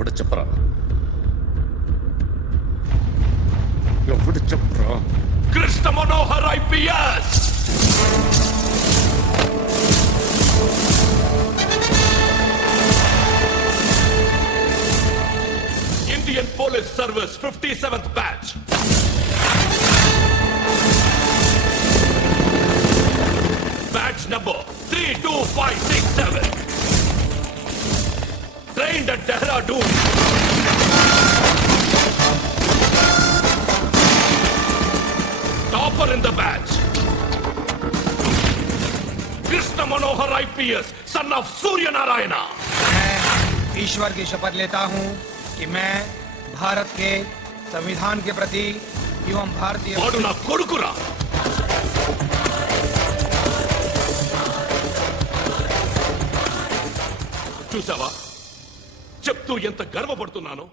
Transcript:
ఎవడు చెప్పరా ఎవడు చెప్పరా Krishna Manohar IPS Indian Police Service 57th batch. Batch number 32567. Trained at Dehradun. Topper in the batch. Krishna Manohar IPS, son of Surya Narayana. मैं ईश्वर की शपथ लेता हूँ कि मैं भारत के संविधान के प्रति एवं भारतीय వాడు నా కొడుకురా. చూసావా చెప్తూ ఎంత గర్వపడుతున్నానో.